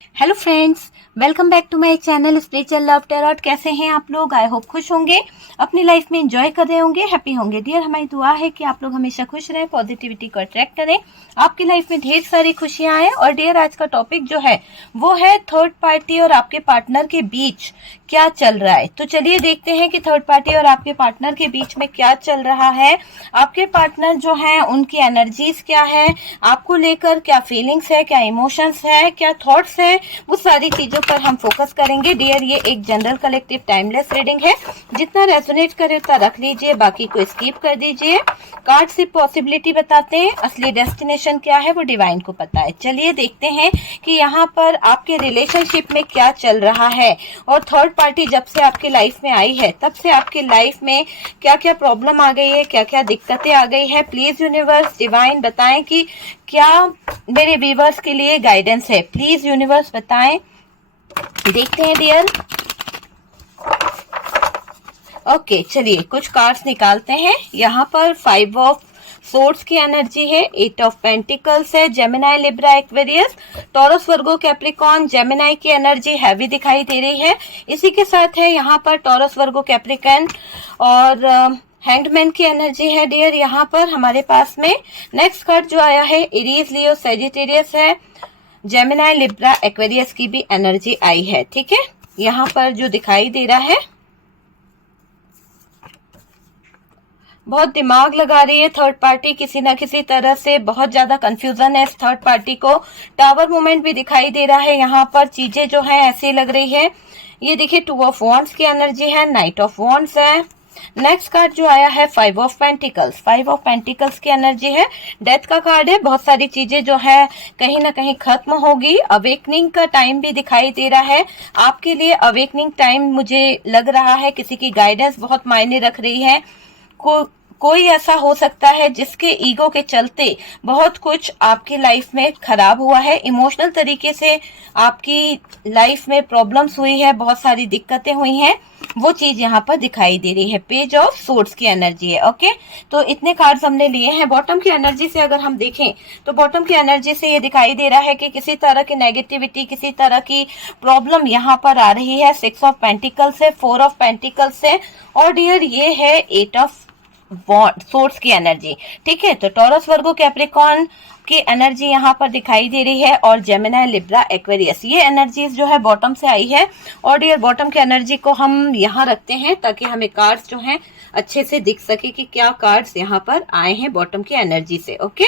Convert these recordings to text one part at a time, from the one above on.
Hello friends, welcome back to my channel spiritual love tarot. कैसे हैं आप लोग? आई होप खुश होंगे, अपनी लाइफ में एंजॉय कर रहे होंगे, हैप्पी होंगे। डियर, हमारी दुआ है कि आप लोग हमेशा खुश रहें, पॉजिटिविटी को अट्रैक्ट करें, आपकी लाइफ में ढेर सारी खुशियां आए। और डियर, आज का टॉपिक जो है वो है थर्ड पार्टी और आपके पार्टनर के बीच क्या चल रहा है। तो चलिए देखते हैं कि थर्ड पार्टी और आपके पार्टनर के बीच में क्या चल रहा है। आपके पार्टनर जो है उनकी एनर्जीज क्या है, आपको लेकर क्या फीलिंग्स है, क्या इमोशंस है, क्या थॉट्स है, वो सारी चीजों पर हम फोकस करेंगे। डियर, ये एक जनरल कलेक्टिव टाइमलेस रीडिंग है, जितना रेजोनेट करे उतना रख लीजिए, बाकी को स्किप कर दीजिए। कार्ड सिर्फ पॉसिबिलिटी बताते हैं, असली डेस्टिनेशन क्या है वो डिवाइन को पता है। चलिए देखते हैं कि यहाँ पर आपके रिलेशनशिप में क्या चल रहा है। और थर्ड पार्टी जब से आपकी लाइफ में आई है तब से आपकी लाइफ में क्या क्या प्रॉब्लम आ गई है, क्या क्या दिक्कतें आ गई है। प्लीज यूनिवर्स डिवाइन बताएं कि क्या मेरे व्यूअर्स के लिए गाइडेंस है। प्लीज यूनिवर्स बताएं। देखते हैं डियर। ओके, चलिए कुछ कार्ड्स निकालते हैं। यहाँ पर 5 ऑफ सोर्ड्स की एनर्जी है, 8 ऑफ पेंटिकल्स है, जेमिनाई, लिब्रा, एक्वेरियस, टॉरस, वर्गो, कैप्रिकॉर्न। जेमिनाई की एनर्जी हैवी दिखाई दे रही है। इसी के साथ है यहाँ पर टॉरस, वर्गो, कैप्रिकॉर्न और हैंगमैन की एनर्जी है। डियर, यहाँ पर हमारे पास में नेक्स्ट कार्ड जो आया है एरीज, लियो, सैजिटेरियस है। जेमिनाई, लिब्रा, एक्वेरियस की भी एनर्जी आई है। ठीक है, यहाँ पर जो दिखाई दे रहा है बहुत दिमाग लगा रही है थर्ड पार्टी, किसी ना किसी तरह से बहुत ज्यादा कंफ्यूजन है इस थर्ड पार्टी को। टावर मूवमेंट भी दिखाई दे रहा है। यहाँ पर चीजें जो है ऐसी लग रही है। ये देखिए 2 ऑफ वॉन्ड्स की एनर्जी है, नाइट ऑफ वॉन्ड्स है। नेक्स्ट कार्ड जो आया है 5 ऑफ पेंटिकल्स, 5 ऑफ पेंटिकल्स की एनर्जी है, डेथ का कार्ड है। बहुत सारी चीजें जो है कहीं ना कहीं खत्म होगी। अवेकनिंग का टाइम भी दिखाई दे रहा है आपके लिए। अवेकनिंग टाइम मुझे लग रहा है किसी की गाइडेंस बहुत मायने रख रही है। कोई ऐसा हो सकता है जिसके ईगो के चलते बहुत कुछ आपकी लाइफ में खराब हुआ है, इमोशनल तरीके से आपकी लाइफ में प्रॉब्लम्स हुई है, बहुत सारी दिक्कतें हुई हैं, वो चीज यहाँ पर दिखाई दे रही है। पेज ऑफ सोर्ड्स की एनर्जी है। ओके, तो इतने कार्ड्स हमने लिए हैं। बॉटम की एनर्जी से अगर हम देखें तो बॉटम की एनर्जी से ये दिखाई दे रहा है कि किसी तरह की नेगेटिविटी, किसी तरह की प्रॉब्लम यहाँ पर आ रही है। 6 ऑफ पेंटिकल्स है, 4 ऑफ पेंटिकल्स है और डियर ये है 8 ऑफ सोर्स की एनर्जी। ठीक है, तो टॉरस, वर्गो, कैप्रिकॉर्न की एनर्जी यहाँ पर दिखाई दे रही है और जेमिनाई, लिब्रा, एक्वेरियस, ये एनर्जीज जो है बॉटम से आई है। और डियर बॉटम की एनर्जी को हम यहाँ रखते हैं ताकि हमें कार्ड्स जो हैं अच्छे से दिख सके कि क्या कार्ड्स यहाँ पर आए हैं बॉटम की एनर्जी से। ओके,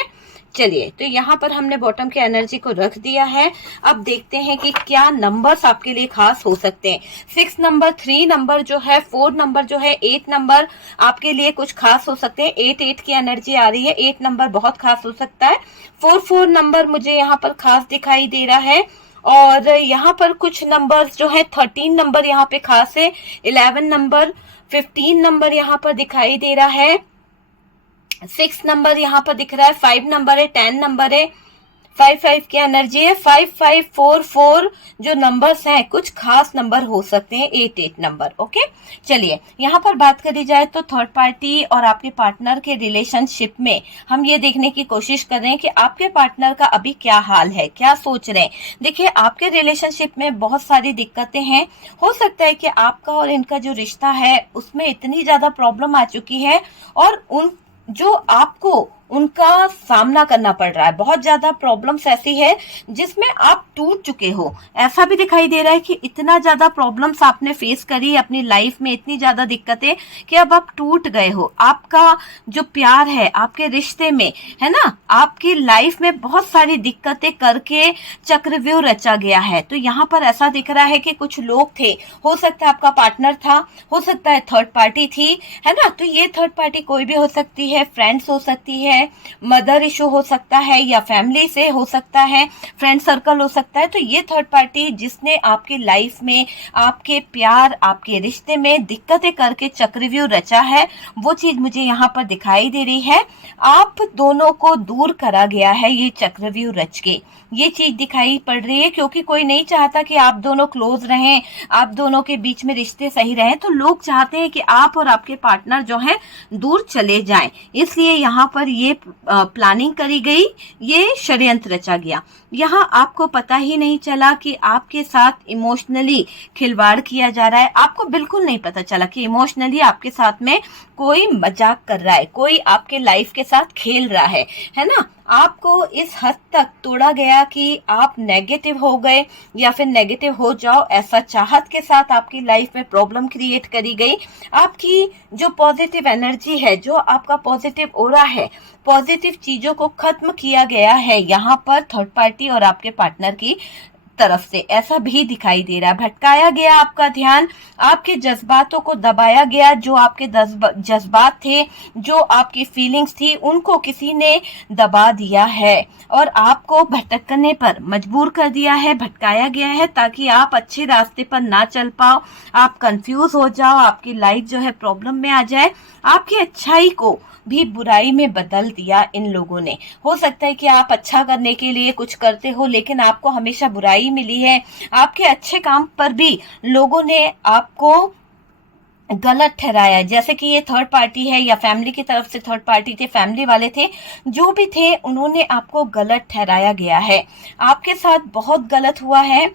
चलिए, तो यहाँ पर हमने बॉटम की एनर्जी को रख दिया है। अब देखते हैं कि क्या नंबर्स आपके लिए खास हो सकते हैं। 6 नंबर, 3 नंबर जो है, 4 नंबर जो है, 8 नंबर आपके लिए कुछ खास हो सकते हैं। 8 की एनर्जी आ रही है, 8 नंबर बहुत खास हो सकता है। 4 नंबर मुझे यहाँ पर खास दिखाई दे रहा है। और यहाँ पर कुछ नंबर्स जो है, 13 नंबर यहाँ पे खास है, 11 नंबर, 15 नंबर यहाँ पर दिखाई दे रहा है, 6 नंबर यहाँ पर दिख रहा है, 5 नंबर है, 10 नंबर है, 5 की एनर्जी है। 5 जो नंबर्स हैं कुछ खास नंबर हो सकते हैं, 8 नंबर। ओके, चलिए यहाँ पर बात करी जाए तो थर्ड पार्टी और आपके पार्टनर के रिलेशनशिप में हम ये देखने की कोशिश कर रहे हैं कि आपके पार्टनर का अभी क्या हाल है, क्या सोच रहे हैं। देखिए, आपके रिलेशनशिप में बहुत सारी दिक्कतें हैं। हो सकता है कि आपका और इनका जो रिश्ता है उसमें इतनी ज्यादा प्रॉब्लम आ चुकी है और उन जो आपको उनका सामना करना पड़ रहा है, बहुत ज्यादा प्रॉब्लम्स ऐसी है जिसमें आप टूट चुके हो। ऐसा भी दिखाई दे रहा है कि इतना ज्यादा प्रॉब्लम्स आपने फेस करी अपनी लाइफ में, इतनी ज्यादा दिक्कतें कि अब आप टूट गए हो। आपका जो प्यार है आपके रिश्ते में, है ना, आपकी लाइफ में बहुत सारी दिक्कतें करके चक्रव्यूह रचा गया है। तो यहाँ पर ऐसा दिख रहा है कि कुछ लोग थे, हो सकता है आपका पार्टनर था, हो सकता है थर्ड पार्टी थी, है ना। तो ये थर्ड पार्टी कोई भी हो सकती है, फ्रेंड्स हो सकती है, मदर इशू हो सकता है, या फैमिली से हो सकता है, फ्रेंड सर्कल हो सकता है। तो ये थर्ड पार्टी जिसने आपकी लाइफ में, आपके प्यार, आपके रिश्ते में दिक्कतें करके चक्रव्यूह रचा है, वो चीज मुझे यहाँ पर दिखाई दे रही है। आप दोनों को दूर करा गया है ये चक्रव्यूह रच के, ये चीज दिखाई पड़ रही है, क्योंकि कोई नहीं चाहता कि आप दोनों क्लोज रहें, आप दोनों के बीच में रिश्ते सही रहें। तो लोग चाहते हैं कि आप और आपके पार्टनर जो हैं दूर चले जाएं, इसलिए यहाँ पर ये प्लानिंग करी गई, ये षड्यंत्र रचा गया। यहाँ आपको पता ही नहीं चला कि आपके साथ इमोशनली खिलवाड़ किया जा रहा है। आपको बिल्कुल नहीं पता चला कि इमोशनली आपके साथ में कोई मजाक कर रहा है, कोई आपके लाइफ के साथ खेल रहा है ना। आपको इस हद तक तोड़ा गया कि आप नेगेटिव हो गए या फिर नेगेटिव हो जाओ, ऐसा चाहत के साथ आपकी लाइफ में प्रॉब्लम क्रिएट करी गई। आपकी जो पॉजिटिव एनर्जी है, जो आपका पॉजिटिव ऑरा है, पॉजिटिव चीजों को खत्म किया गया है यहाँ पर थर्ड पार्टी और आपके पार्टनर की तरफ से। ऐसा भी दिखाई दे रहा है। भटकाया गया आपका ध्यान, आपके जज्बातों को दबाया गया। जो आपके जज्बात थे, जो आपकी फीलिंग्स थी, उनको किसी ने दबा दिया है और आपको भटकने पर मजबूर कर दिया है, भटकाया गया है, ताकि आप अच्छे रास्ते पर ना चल पाओ, आप कंफ्यूज हो जाओ, आपकी लाइफ जो है प्रॉब्लम में आ जाए। आपकी अच्छाई को भी बुराई में बदल दिया इन लोगों ने। हो सकता है कि आप अच्छा करने के लिए कुछ करते हो, लेकिन आपको हमेशा बुराई मिली है। आपके अच्छे काम पर भी लोगों ने आपको गलत ठहराया है। जैसे कि ये थर्ड पार्टी है या फैमिली की तरफ से थर्ड पार्टी थे, फैमिली वाले थे, जो भी थे, उन्होंने आपको गलत ठहराया गया है। आपके साथ बहुत गलत हुआ है।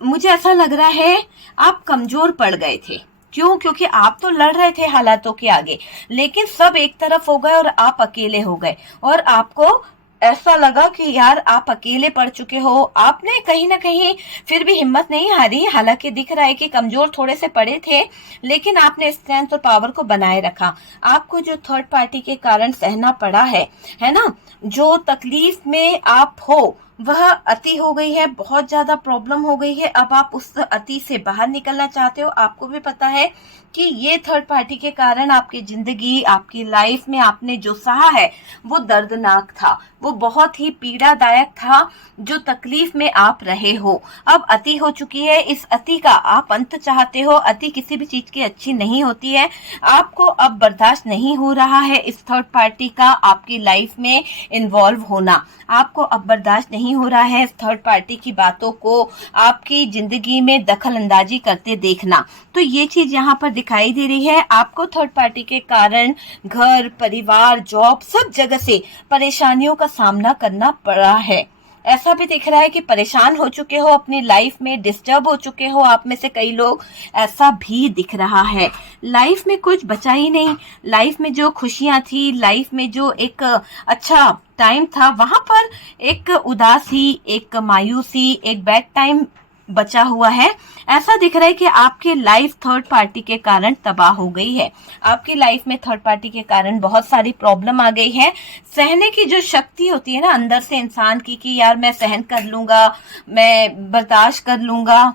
मुझे ऐसा लग रहा है आप कमजोर पड़ गए थे। क्यों? क्योंकि आप तो लड़ रहे थे हालातों के आगे, लेकिन सब एक तरफ हो गए और आप अकेले हो गए और आपको ऐसा लगा कि यार आप अकेले पड़ चुके हो। आपने कहीं ना कहीं फिर भी हिम्मत नहीं हारी, हालांकि दिख रहा है कि कमजोर थोड़े से पड़े थे, लेकिन आपने स्ट्रेंथ और पावर को बनाए रखा। आपको जो थर्ड पार्टी के कारण सहना पड़ा है ना, जो तकलीफ में आप हो वह अति हो गई है, बहुत ज्यादा प्रॉब्लम हो गई है। अब आप उस अति से बाहर निकलना चाहते हो। आपको भी पता है कि ये थर्ड पार्टी के कारण आपकी जिंदगी, आपकी लाइफ में आपने जो सहा है वो दर्दनाक था, वो बहुत ही पीड़ादायक था। जो तकलीफ में आप रहे हो अब अति हो चुकी है। इस अति का आप अंत चाहते हो। अति किसी भी चीज की अच्छी नहीं होती है। आपको अब बर्दाश्त नहीं हो रहा है इस थर्ड पार्टी का आपकी लाइफ में इन्वॉल्व होना। आपको अब बर्दाश्त नहीं हो रहा है इस थर्ड पार्टी की बातों को आपकी जिंदगी में दखल अंदाजी करते देखना। तो ये चीज यहाँ पर दिखाई दे रही है। आपको थर्ड पार्टी के कारण घर, परिवार, जॉब, सब जगह से परेशानियों का सामना करना पड़ा है। ऐसा भी दिख रहा है कि परेशान हो चुके हो, अपनी लाइफ में डिस्टर्ब हो चुके हो आप में से कई लोग, ऐसा भी दिख रहा है। लाइफ में कुछ बचा ही नहीं। लाइफ में जो खुशियां थी, लाइफ में जो एक अच्छा टाइम था, वहां पर एक उदासी, एक मायूसी, एक बैड टाइम बचा हुआ है। ऐसा दिख रहा है कि आपकी लाइफ थर्ड पार्टी के कारण तबाह हो गई है। आपकी लाइफ में थर्ड पार्टी के कारण बहुत सारी प्रॉब्लम आ गई है। सहने की जो शक्ति होती है ना अंदर से इंसान की, कि यार मैं सहन कर लूंगा, मैं बर्दाश्त कर लूंगा,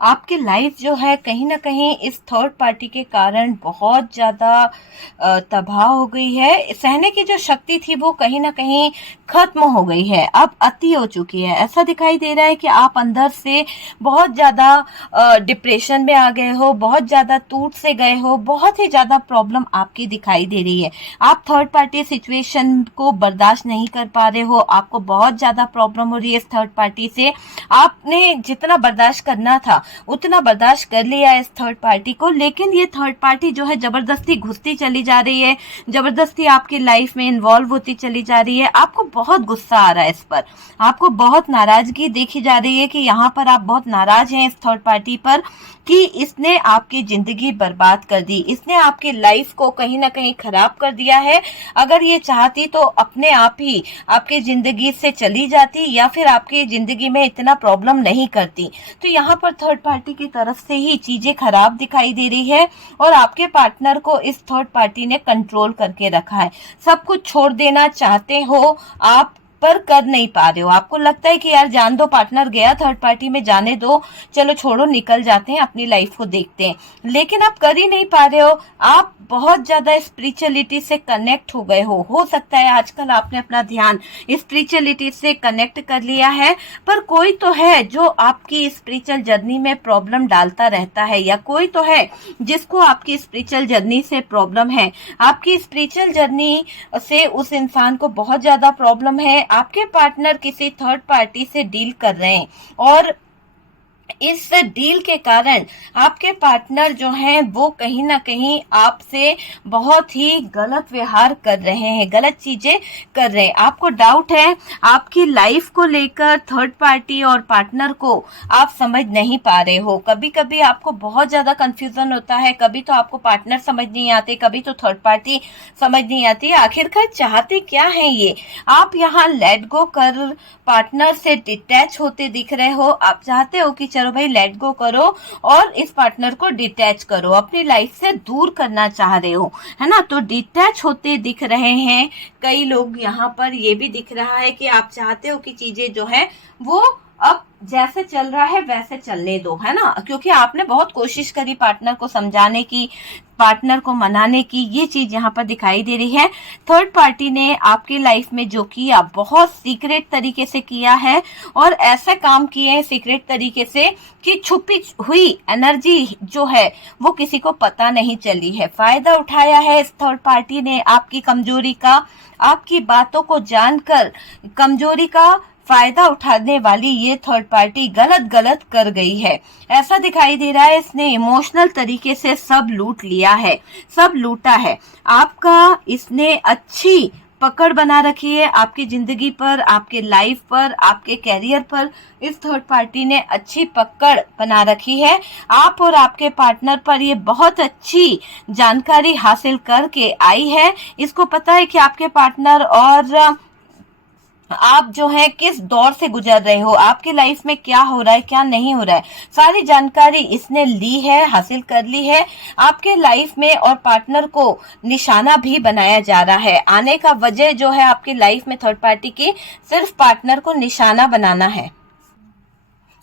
आपकी लाइफ जो है कहीं ना कहीं इस थर्ड पार्टी के कारण बहुत ज्यादा तबाह हो गई है। सहने की जो शक्ति थी वो कहीं ना कहीं खत्म हो गई है, अब अति हो चुकी है। ऐसा दिखाई दे रहा है कि आप अंदर से बहुत ज्यादा डिप्रेशन में आ गए हो, बहुत ज्यादा टूट से गए हो, बहुत ही ज्यादा प्रॉब्लम आपकी दिखाई दे रही है। आप थर्ड पार्टी सिचुएशन को बर्दाश्त नहीं कर पा रहे हो, आपको बहुत ज्यादा प्रॉब्लम हो रही है इस थर्ड पार्टी से। आपने जितना बर्दाश्त करना था उतना बर्दाश्त कर लिया इस थर्ड पार्टी को, लेकिन ये थर्ड पार्टी जो है जबरदस्ती घुसती चली जा रही है, जबरदस्ती आपकी लाइफ में इन्वॉल्व होती चली जा रही है। आपको बहुत गुस्सा आ रहा है इस पर, आपको बहुत नाराजगी देखी जा रही है कि यहाँ पर आप बहुत नाराज हैं इस थर्ड पार्टी पर कि इसने आपकी जिंदगी बर्बाद कर दी, इसने आपकी लाइफ को कहीं ना कहीं खराब कर दिया है। अगर ये चाहती तो अपने आप ही आपकी जिंदगी से चली जाती या फिर आपकी जिंदगी में इतना प्रॉब्लम नहीं करती। तो यहाँ पर थर्ड पार्टी की तरफ से ही चीजें खराब दिखाई दे रही है और आपके पार्टनर को इस थर्ड पार्टी ने कंट्रोल करके रखा है। सब कुछ छोड़ देना चाहते हो आप पर कर नहीं पा रहे हो। आपको लगता है कि यार जान दो, पार्टनर गया थर्ड पार्टी में, जाने दो, चलो छोड़ो, निकल जाते हैं, अपनी लाइफ को देखते हैं, लेकिन आप कर ही नहीं पा रहे हो। आप बहुत ज्यादा स्पिरिचुअलिटी से कनेक्ट हो गए हो सकता है आजकल आपने अपना ध्यान स्पिरिचुअलिटी से कनेक्ट कर लिया है, पर कोई तो है जो आपकी स्पिरिचुअल जर्नी में प्रॉब्लम डालता रहता है, या कोई तो है जिसको आपकी स्पिरिचुअल जर्नी से प्रॉब्लम है। आपकी स्पिरिचुअल जर्नी से उस इंसान को बहुत ज्यादा प्रॉब्लम है। आपके पार्टनर किसी थर्ड पार्टी से डील कर रहे हैं और इस डील के कारण आपके पार्टनर जो हैं वो कहीं ना कहीं आपसे बहुत ही गलत व्यवहार कर रहे हैं, गलत चीजें कर रहे हैं। आपको डाउट है आपकी लाइफ को लेकर, थर्ड पार्टी और पार्टनर को आप समझ नहीं पा रहे हो। कभी कभी आपको बहुत ज्यादा कंफ्यूजन होता है, कभी तो आपको पार्टनर समझ नहीं आते, कभी तो थर्ड पार्टी समझ नहीं आती। आखिरकार चाहते क्या है ये? आप यहाँ लेट गो कर पार्टनर से डिटैच होते दिख रहे हो। आप चाहते हो कि चलो भाई लेट गो करो और इस पार्टनर को डिटैच करो, अपनी लाइफ से दूर करना चाह रहे हो, है ना। तो डिटैच होते दिख रहे हैं कई लोग यहाँ पर। ये भी दिख रहा है कि आप चाहते हो कि चीजें जो है वो अब जैसे चल रहा है वैसे चलने दो, है ना। क्योंकि आपने बहुत कोशिश करी पार्टनर को समझाने की, पार्टनर को मनाने की, ये चीज यहाँ पर दिखाई दे रही है। थर्ड पार्टी ने आपकी लाइफ में जो किया बहुत सीक्रेट तरीके से किया है और ऐसे काम किए हैं सीक्रेट तरीके से कि छुपी हुई एनर्जी जो है वो किसी को पता नहीं चली है। फायदा उठाया है इस थर्ड पार्टी ने आपकी कमजोरी का, आपकी बातों को जानकर कमजोरी का फायदा उठाने वाली ये थर्ड पार्टी गलत कर गई है। ऐसा दिखाई दे रहा है इसने इमोशनल तरीके से सब लूट लिया है, सब लूटा है आपका। इसने अच्छी पकड़ बना रखी है आपकी जिंदगी पर, आपके लाइफ पर, आपके कैरियर पर। इस थर्ड पार्टी ने अच्छी पकड़ बना रखी है आप और आपके पार्टनर पर। ये बहुत अच्छी जानकारी हासिल करके आई है। इसको पता है कि आपके पार्टनर और आप जो है किस दौर से गुजर रहे हो, आपकी लाइफ में क्या हो रहा है क्या नहीं हो रहा है, सारी जानकारी इसने ली है, हासिल कर ली है। आपके लाइफ में और पार्टनर को निशाना भी बनाया जा रहा है। आने का वजह जो है आपकी लाइफ में थर्ड पार्टी की सिर्फ पार्टनर को निशाना बनाना है।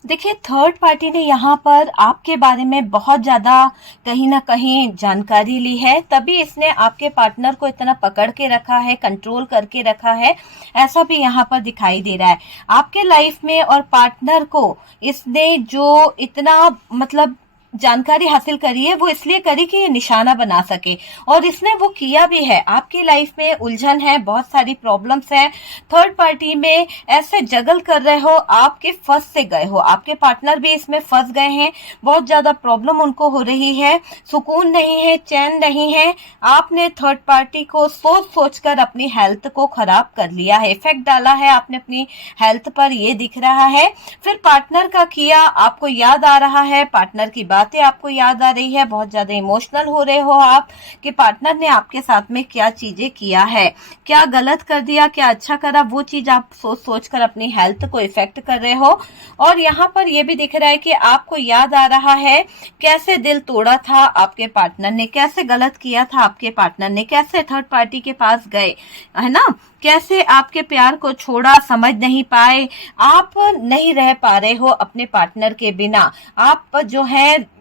देखिए थर्ड पार्टी ने यहाँ पर आपके बारे में बहुत ज्यादा कहीं ना कहीं जानकारी ली है, तभी इसने आपके पार्टनर को इतना पकड़ के रखा है, कंट्रोल करके रखा है। ऐसा भी यहाँ पर दिखाई दे रहा है आपके लाइफ में। और पार्टनर को इसने जो इतना मतलब जानकारी हासिल करी है वो इसलिए करी कि ये निशाना बना सके, और इसने वो किया भी है। आपकी लाइफ में उलझन है, बहुत सारी प्रॉब्लम्स हैं, थर्ड पार्टी में ऐसे जगल कर रहे हो, आपके फंस से गए हो, आपके पार्टनर भी इसमें फंस गए हैं, बहुत ज्यादा प्रॉब्लम उनको हो रही है, सुकून नहीं है, चैन नहीं है। आपने थर्ड पार्टी को सोच कर अपनी हेल्थ को खराब कर लिया है, इफेक्ट डाला है आपने अपनी हेल्थ पर, ये दिख रहा है। फिर पार्टनर का किया आपको याद आ रहा है, पार्टनर की बातें आपको याद आ रही है, बहुत ज्यादा इमोशनल हो रहे हो आप कि पार्टनर ने आपके साथ में क्या चीजें किया है, क्या गलत कर दिया, क्या अच्छा करा, वो चीज आप सोच कर अपनी हेल्थ को इफेक्ट कर रहे हो। और यहाँ पर ये भी दिख रहा है कि आपको याद आ रहा है कैसे दिल तोड़ा था आपके पार्टनर ने, कैसे गलत किया था आपके पार्टनर ने, कैसे थर्ड पार्टी के पास गए, है ना, कैसे आपके प्यार को छोड़ा, समझ नहीं पाए, आप नहीं रह पा रहे हो अपने पार्टनर के बिना, आप जो है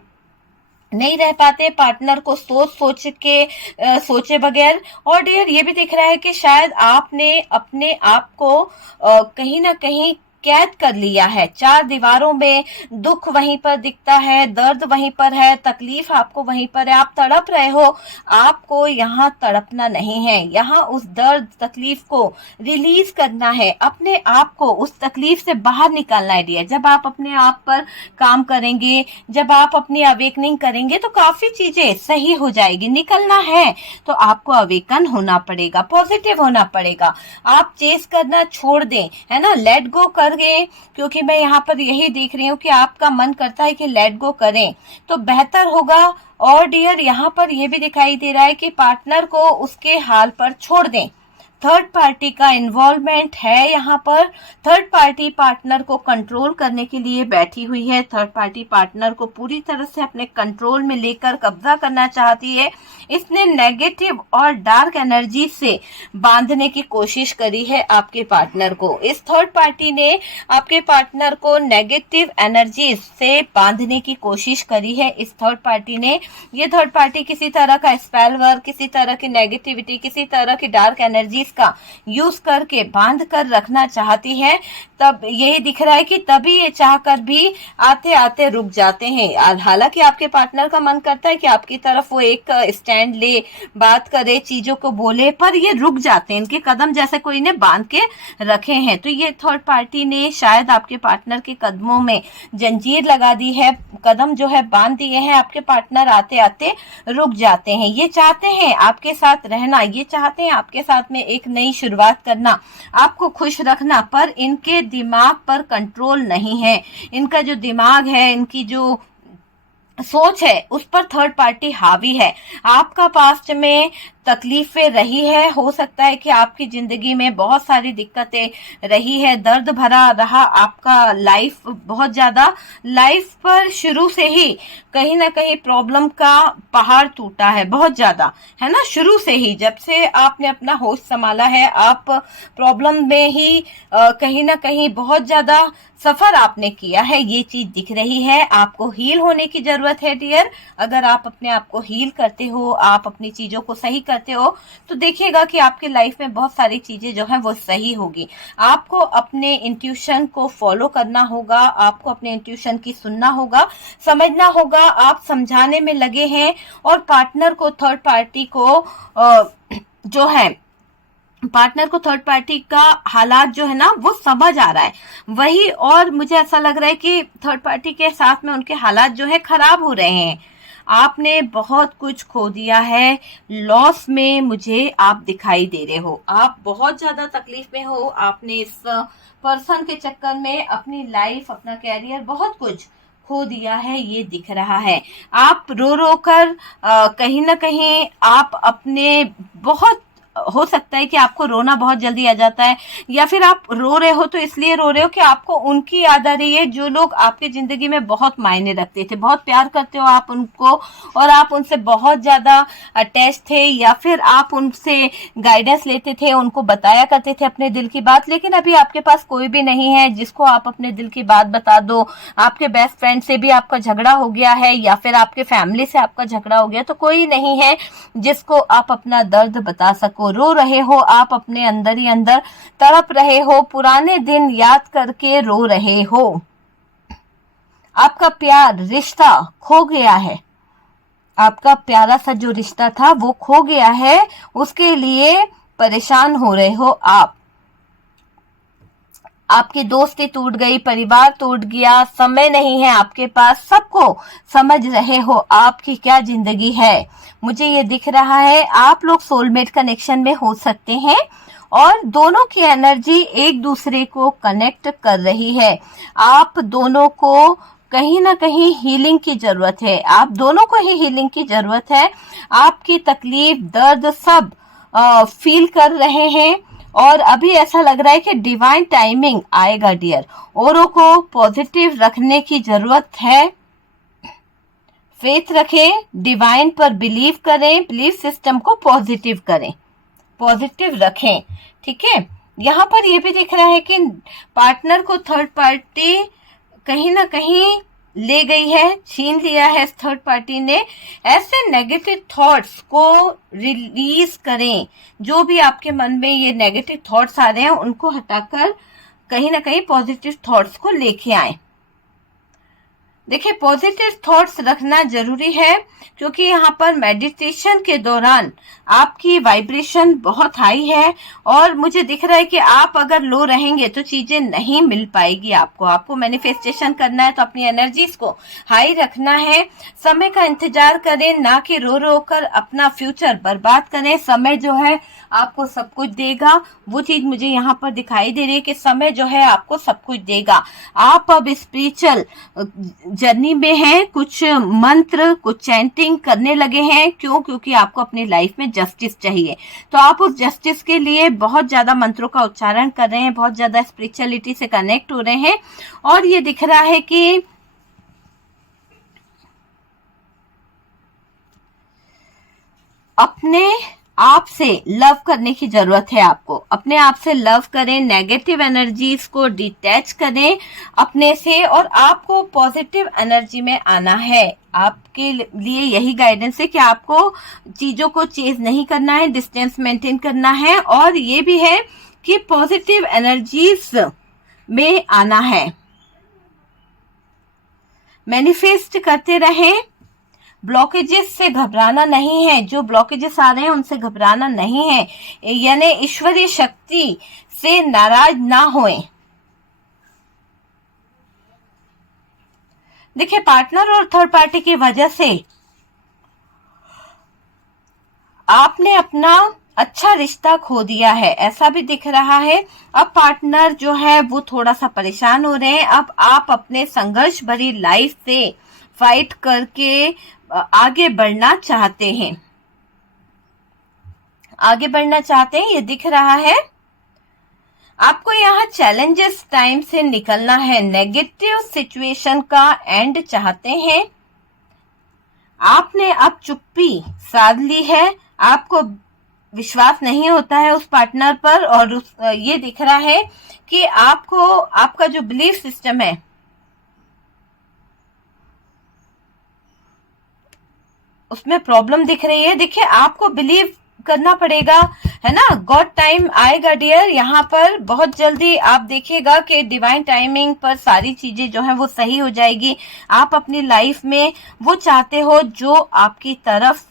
नहीं रह पाते पार्टनर को सोचे बगैर। और डियर ये भी दिख रहा है कि शायद आपने अपने आप को कहीं ना कहीं कैद कर लिया है, चार दीवारों में। दुख वहीं पर दिखता है, दर्द वहीं पर है, तकलीफ आपको वहीं पर है, आप तड़प रहे हो। आपको यहाँ तड़पना नहीं है, यहाँ उस दर्द तकलीफ को रिलीज करना है, अपने आप को उस तकलीफ से बाहर निकालना है डियर। जब आप अपने आप पर काम करेंगे, जब आप अपनी अवेकनिंग करेंगे तो काफी चीजें सही हो जाएगी। निकलना है तो आपको अवेकन होना पड़ेगा, पॉजिटिव होना पड़ेगा, आप चेस करना छोड़ दें, है ना, लेट गो कर गए। क्योंकि मैं यहाँ पर यही देख रही हूँ कि आपका मन करता है कि लेट गो करें तो बेहतर होगा। और डियर यहाँ पर यह भी दिखाई दे रहा है कि पार्टनर को उसके हाल पर छोड़ दें। थर्ड पार्टी का इन्वॉल्वमेंट है यहाँ पर, थर्ड पार्टी पार्टनर को कंट्रोल करने के लिए बैठी हुई है, थर्ड पार्टी पार्टनर को पूरी तरह से अपने कंट्रोल में लेकर कब्जा करना चाहती है। इसने नेगेटिव और डार्क एनर्जी से बांधने की कोशिश करी है आपके पार्टनर को। इस थर्ड पार्टी ने आपके पार्टनर को नेगेटिव एनर्जी से बांधने की कोशिश करी है। इस थर्ड पार्टी ने, ये थर्ड पार्टी किसी तरह का स्पेल वर्क, किसी तरह की नेगेटिविटी, किसी तरह की डार्क एनर्जी का यूज करके बांध कर रखना चाहती है, तब यही दिख रहा है कि तभी ये चाहकर भी आते आते रुक जाते हैं। और हालांकि आपके पार्टनर का मन करता है कि आपकी तरफ वो एक स्टैंड ले, बात करे, चीजों को बोले, पर ये रुक जाते हैं, इनके कदम जैसे कोई ने बांध के रखे हैं। तो ये थर्ड पार्टी ने शायद आपके पार्टनर के कदमों में जंजीर लगा दी है, कदम जो है बांध दिए हैं, आपके पार्टनर आते आते रुक जाते हैं। ये चाहते हैं आपके साथ रहना, ये चाहते हैं आपके साथ में एक नई शुरुआत करना, आपको खुश रखना, पर इनके दिमाग पर कंट्रोल नहीं है। इनका जो दिमाग है, इनकी जो सोच है, उस पर थर्ड पार्टी हावी है। आपका पास्ट में तकलीफें रही है, हो सकता है कि आपकी जिंदगी में बहुत सारी दिक्कतें रही है, दर्द भरा रहा आपका लाइफ, बहुत ज्यादा लाइफ पर शुरू से ही कहीं ना कहीं प्रॉब्लम का पहाड़ टूटा है, बहुत ज्यादा, है ना। शुरू से ही जब से आपने अपना होश संभाला है, आप प्रॉब्लम में ही कहीं ना कहीं बहुत ज्यादा सफर आपने किया है, ये चीज दिख रही है। आपको हील होने की जरूरत है डियर। अगर आप अपने आप को हील करते हो, आप अपनी चीजों को सही करते हो, तो देखिएगा कि आपके लाइफ में बहुत सारी चीजें जो है वो सही होगी। आपको अपने इंट्यूशन को फॉलो करना होगा, आपको अपने इंट्यूशन की सुनना होगा, समझना होगा। आप समझाने में लगे हैं और पार्टनर को, थर्ड पार्टी को जो है, पार्टनर को थर्ड पार्टी का हालात जो है ना वो समझ आ रहा है वही, और मुझे ऐसा लग रहा है कि थर्ड पार्टी के साथ में उनके हालात जो है खराब हो रहे हैं। आपने बहुत कुछ खो दिया है, लॉस में मुझे आप दिखाई दे रहे हो, आप बहुत ज्यादा तकलीफ में हो। आपने इस पर्सन के चक्कर में अपनी लाइफ, अपना कैरियर, बहुत कुछ खो दिया है, ये दिख रहा है। आप रो रो कर कहीं ना कहीं आप अपने, बहुत हो सकता है कि आपको रोना बहुत जल्दी आ जाता है, या फिर आप रो रहे हो तो इसलिए रो रहे हो कि आपको उनकी याद आ रही है, जो लोग आपकी जिंदगी में बहुत मायने रखते थे, बहुत प्यार करते हो आप उनको, और आप उनसे बहुत ज्यादा अटैच थे, या फिर आप उनसे गाइडेंस लेते थे, उनको बताया करते थे अपने दिल की बात। लेकिन अभी आपके पास कोई भी नहीं है जिसको आप अपने दिल की बात बता दो। आपके बेस्ट फ्रेंड से भी आपका झगड़ा हो गया है, या फिर आपके फैमिली से आपका झगड़ा हो गया, तो कोई नहीं है जिसको आप अपना दर्द बता सको। रो रहे हो आप, अपने अंदर ही अंदर तड़प रहे हो, पुराने दिन याद करके रो रहे हो। आपका प्यार, रिश्ता खो गया है, आपका प्यारा सा जो रिश्ता था वो खो गया है, उसके लिए परेशान हो रहे हो आप। आपकी दोस्ती टूट गई, परिवार टूट गया, समय नहीं है आपके पास, सबको समझ रहे हो आपकी क्या जिंदगी है। मुझे ये दिख रहा है आप लोग सोलमेट कनेक्शन में हो सकते हैं, और दोनों की एनर्जी एक दूसरे को कनेक्ट कर रही है। आप दोनों को कहीं ना कहीं हीलिंग की जरूरत है, आप दोनों को ही हीलिंग की जरूरत है। आपकी तकलीफ, दर्द सब फील कर रहे हैं, और अभी ऐसा लग रहा है कि डिवाइन टाइमिंग आएगा डियर। औरों को पॉजिटिव रखने की जरूरत है, फेथ रखें, डिवाइन पर बिलीव करें, बिलीफ सिस्टम को पॉजिटिव करें, पॉजिटिव रखें, ठीक है। यहाँ पर ये भी दिख रहा है कि पार्टनर को थर्ड पार्टी कहीं ना कहीं ले गई है, छीन लिया है इस थर्ड पार्टी ने। ऐसे नेगेटिव थॉट्स को रिलीज करें, जो भी आपके मन में ये नेगेटिव थॉट्स आ रहे हैं उनको हटाकर कहीं ना कहीं पॉजिटिव थॉट्स को लेके आए। देखिए, पॉजिटिव थॉट्स रखना जरूरी है, क्योंकि यहाँ पर मेडिटेशन के दौरान आपकी वाइब्रेशन बहुत हाई है, और मुझे दिख रहा है कि आप अगर लो रहेंगे तो चीजें नहीं मिल पाएगी आपको। आपको मैनिफेस्टेशन करना है तो अपनी एनर्जीज को हाई रखना है। समय का इंतजार करें, ना कि रो रो कर अपना फ्यूचर बर्बाद करें। समय जो है आपको सब कुछ देगा, वो चीज मुझे यहाँ पर दिखाई दे रही है कि समय जो है आपको सब कुछ देगा। आप अब स्पिरिचुअल जर्नी में हैं, कुछ मंत्र, कुछ चैंटिंग करने लगे हैं। क्यों? क्योंकि आपको अपनी लाइफ में जस्टिस चाहिए, तो आप उस जस्टिस के लिए बहुत ज्यादा मंत्रों का उच्चारण कर रहे हैं, बहुत ज्यादा स्पिरिचुअलिटी से कनेक्ट हो रहे हैं। और ये दिख रहा है कि अपने आपसे लव करने की जरूरत है। आपको अपने आप से लव करें, नेगेटिव एनर्जीज को डिटैच करें अपने से, और आपको पॉजिटिव एनर्जी में आना है। आपके लिए यही गाइडेंस है कि आपको चीजों को चेज नहीं करना है, डिस्टेंस मेंटेन करना है, और ये भी है कि पॉजिटिव एनर्जीज में आना है। मैनिफेस्ट करते रहें, ब्लॉकेजेस से घबराना नहीं है। जो ब्लॉकेजेस आ रहे हैं उनसे घबराना नहीं है, यानी ईश्वरीय शक्ति से नाराज ना होएं। देखिए, पार्टनर और थर्ड पार्टी की वजह से आपने अपना अच्छा रिश्ता खो दिया है, ऐसा भी दिख रहा है। अब पार्टनर जो है वो थोड़ा सा परेशान हो रहे हैं। अब आप अपने संघर्ष भरी लाइफ से फाइट करके आगे बढ़ना चाहते हैं, आगे बढ़ना चाहते हैं, ये दिख रहा है। आपको यहाँ चैलेंजेस टाइम से निकलना है, नेगेटिव सिचुएशन का एंड चाहते हैं। आपने अब चुप्पी साध ली है, आपको विश्वास नहीं होता है उस पार्टनर पर, और ये दिख रहा है कि आपको आपका जो बिलीफ सिस्टम है उसमें प्रॉब्लम दिख रही है। देखिए, आपको बिलीव करना पड़ेगा, है ना। गॉड टाइम आएगा डियर, यहाँ पर बहुत जल्दी आप देखिएगा कि डिवाइन टाइमिंग पर सारी चीजें जो है वो सही हो जाएगी। आप अपनी लाइफ में वो चाहते हो जो आपकी तरफ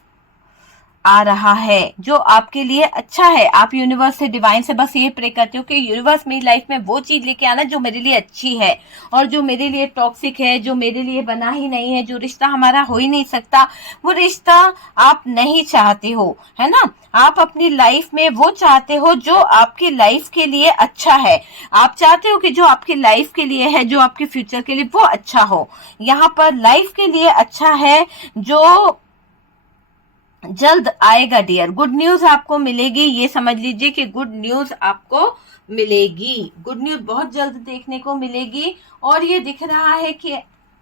आ रहा है, जो आपके लिए अच्छा है। आप यूनिवर्स से, डिवाइन से बस ये प्रे करते हो कि यूनिवर्स मेरी लाइफ में वो चीज लेके आना जो मेरे लिए अच्छी है, और जो मेरे लिए टॉक्सिक है, जो मेरे लिए बना ही नहीं है, जो रिश्ता हमारा हो ही नहीं सकता, वो रिश्ता आप नहीं चाहते हो, है ना। आप अपनी लाइफ में वो चाहते हो जो आपकी लाइफ के लिए अच्छा है। आप चाहते हो कि जो आपकी लाइफ के लिए है, जो आपके फ्यूचर के लिए, वो अच्छा हो। यहाँ पर लाइफ के लिए अच्छा है जो जल्द आएगा डियर। गुड न्यूज आपको मिलेगी, ये समझ लीजिए कि गुड न्यूज आपको मिलेगी, गुड न्यूज बहुत जल्द देखने को मिलेगी। और ये दिख रहा है कि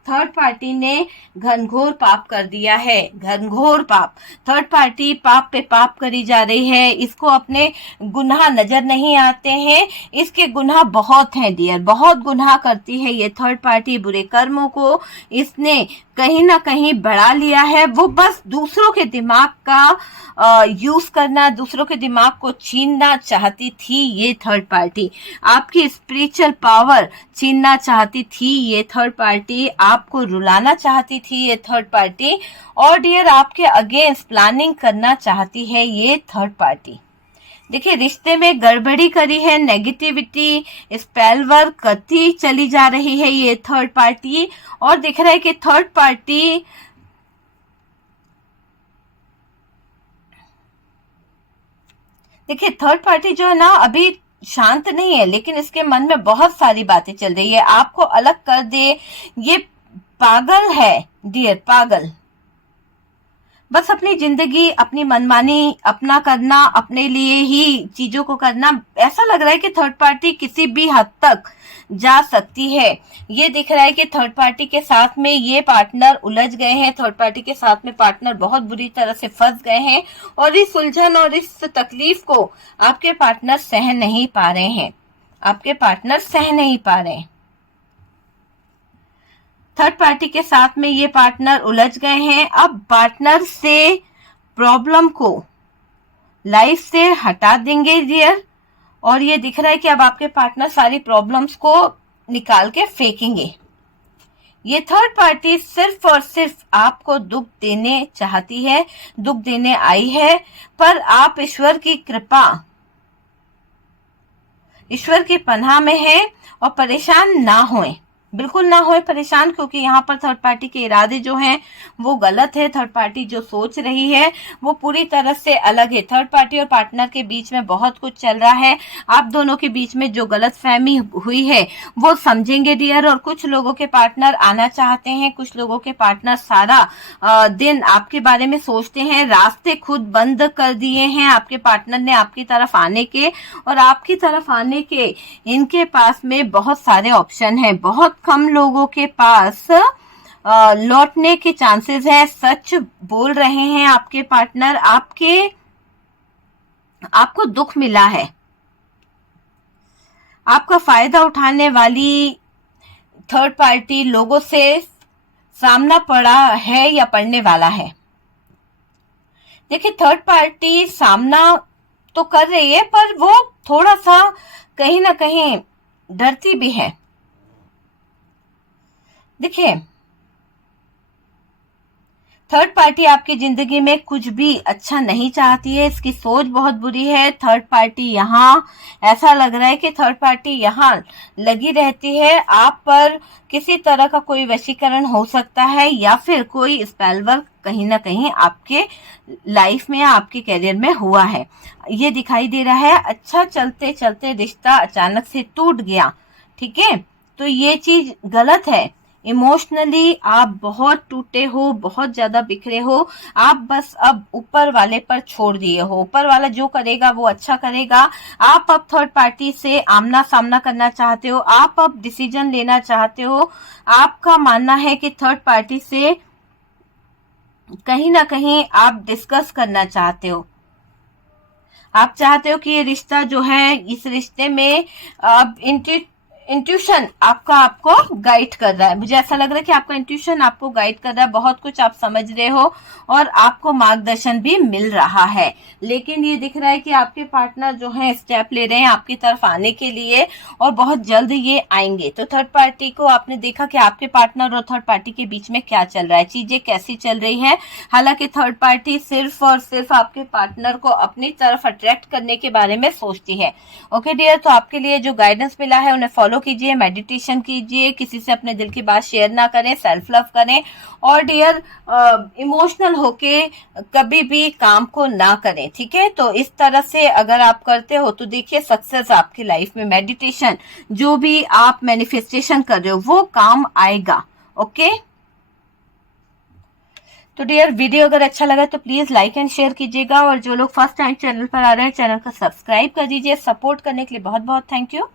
थर्ड पार्टी ने घनघोर पाप कर दिया है, घनघोर पाप। थर्ड पार्टी पाप पे पाप करी जा रही है, इसको अपने गुनाह नजर नहीं आते हैं, इसके गुनाह बहुत हैं डियर, बहुत गुनाह करती है ये थर्ड पार्टी। बुरे कर्मों को इसने कहीं ना कहीं बढ़ा लिया है। वो बस दूसरों के दिमाग का यूज करना, दूसरों के दिमाग को छीनना चाहती थी ये थर्ड पार्टी। आपकी स्पिरिचुअल पावर छीनना चाहती थी ये थर्ड पार्टी, आपको रुलाना चाहती थी ये थर्ड पार्टी, और डियर आपके अगेंस्ट प्लानिंग करना चाहती है ये थर्ड पार्टी। देखिए, रिश्ते में गड़बड़ी करी है, नेगेटिविटी, स्पेल वर्क करती चली जा रही है ये थर्ड पार्टी। और दिख रहा है कि थर्ड पार्टी देखिए, थर्ड पार्टी जो है ना अभी शांत नहीं है, लेकिन इसके मन में बहुत सारी बातें चल रही है, आपको अलग कर दे। ये पागल है डियर, पागल। बस अपनी जिंदगी, अपनी मनमानी अपना करना, अपने लिए ही चीजों को करना। ऐसा लग रहा है कि थर्ड पार्टी किसी भी हद तक जा सकती है। ये दिख रहा है कि थर्ड पार्टी के साथ में ये पार्टनर उलझ गए हैं, थर्ड पार्टी के साथ में पार्टनर बहुत बुरी तरह से फंस गए हैं, और इस उलझन और इस तकलीफ को आपके पार्टनर सह नहीं पा रहे हैं, आपके पार्टनर सह नहीं पा रहे हैं। थर्ड पार्टी के साथ में ये पार्टनर उलझ गए हैं। अब पार्टनर से प्रॉब्लम को लाइफ से हटा देंगे डियर, और ये दिख रहा है कि अब आपके पार्टनर सारी प्रॉब्लम्स को निकाल के फेंकेंगे। ये थर्ड पार्टी सिर्फ और सिर्फ आपको दुख देने चाहती है, दुख देने आई है, पर आप ईश्वर की कृपा, ईश्वर की पनाह में हैं, और परेशान ना होएं, बिल्कुल ना होए परेशान, क्योंकि यहाँ पर थर्ड पार्टी के इरादे जो हैं वो गलत है। थर्ड पार्टी जो सोच रही है वो पूरी तरह से अलग है। थर्ड पार्टी और पार्टनर के बीच में बहुत कुछ चल रहा है, आप दोनों के बीच में जो गलतफहमी हुई है वो समझेंगे डियर। और कुछ लोगों के पार्टनर आना चाहते हैं, कुछ लोगों के पार्टनर सारा दिन आपके बारे में सोचते हैं, रास्ते खुद बंद कर दिए हैं आपके पार्टनर ने आपकी तरफ आने के, और आपकी तरफ आने के इनके पास में बहुत सारे ऑप्शन हैं। बहुत कम लोगों के पास लौटने के चांसेस है। सच बोल रहे हैं आपके पार्टनर, आपके आपको दुख मिला है, आपका फायदा उठाने वाली थर्ड पार्टी लोगों से सामना पड़ा है या पड़ने वाला है। देखिए, थर्ड पार्टी सामना तो कर रही है, पर वो थोड़ा सा कहीं ना कहीं डरती भी है। देखिए, थर्ड पार्टी आपकी जिंदगी में कुछ भी अच्छा नहीं चाहती है, इसकी सोच बहुत बुरी है। थर्ड पार्टी यहाँ, ऐसा लग रहा है कि थर्ड पार्टी यहाँ लगी रहती है आप पर। किसी तरह का कोई वशीकरण हो सकता है, या फिर कोई स्पेल वर्क कहीं ना कहीं आपके लाइफ में, आपके करियर में हुआ है, ये दिखाई दे रहा है। अच्छा चलते चलते रिश्ता अचानक से टूट गया, ठीक है, तो ये चीज गलत है। इमोशनली आप बहुत टूटे हो, बहुत ज्यादा बिखरे हो। आप बस अब ऊपर वाले पर छोड़ दिए हो, ऊपर वाला जो करेगा वो अच्छा करेगा। आप अब थर्ड पार्टी से आमना सामना करना चाहते हो, आप अब डिसीजन लेना चाहते हो। आपका मानना है कि थर्ड पार्टी से कहीं ना कहीं आप डिस्कस करना चाहते हो। आप चाहते हो कि ये रिश्ता जो है, इस रिश्ते में अब इंट्यूशन आपको गाइड कर रहा है। मुझे ऐसा लग रहा है कि आपका इंट्यूशन आपको गाइड कर रहा है, बहुत कुछ आप समझ रहे हो और आपको मार्गदर्शन भी मिल रहा है। लेकिन ये दिख रहा है कि आपके पार्टनर जो है स्टेप ले रहे हैं आपकी तरफ आने के लिए, और बहुत जल्द ये आएंगे। तो थर्ड पार्टी को आपने देखा कि आपके पार्टनर और थर्ड पार्टी के बीच में क्या चल रहा है, चीजें कैसी चल रही है। हालांकि थर्ड पार्टी सिर्फ और सिर्फ आपके पार्टनर को अपनी तरफ अट्रैक्ट करने के बारे में सोचती है। ओके डियर, तो आपके लिए जो गाइडेंस मिला है उन्हें फॉलो कीजिए, मेडिटेशन कीजिए, किसी से अपने दिल की बात शेयर ना करें, सेल्फ लव करें, और डियर इमोशनल होके कभी भी काम को ना करें, ठीक है। तो इस तरह से अगर आप करते हो तो देखिए सक्सेस आपकी लाइफ में, मेडिटेशन जो भी आप मैनिफेस्टेशन कर रहे हो वो काम आएगा। ओके, तो डियर वीडियो अगर अच्छा लगा तो प्लीज लाइक एंड शेयर कीजिएगा, और जो लोग फर्स्ट टाइम चैनल पर आ रहे हैं चैनल को सब्सक्राइब कर दीजिए। सपोर्ट करने के लिए बहुत बहुत थैंक यू।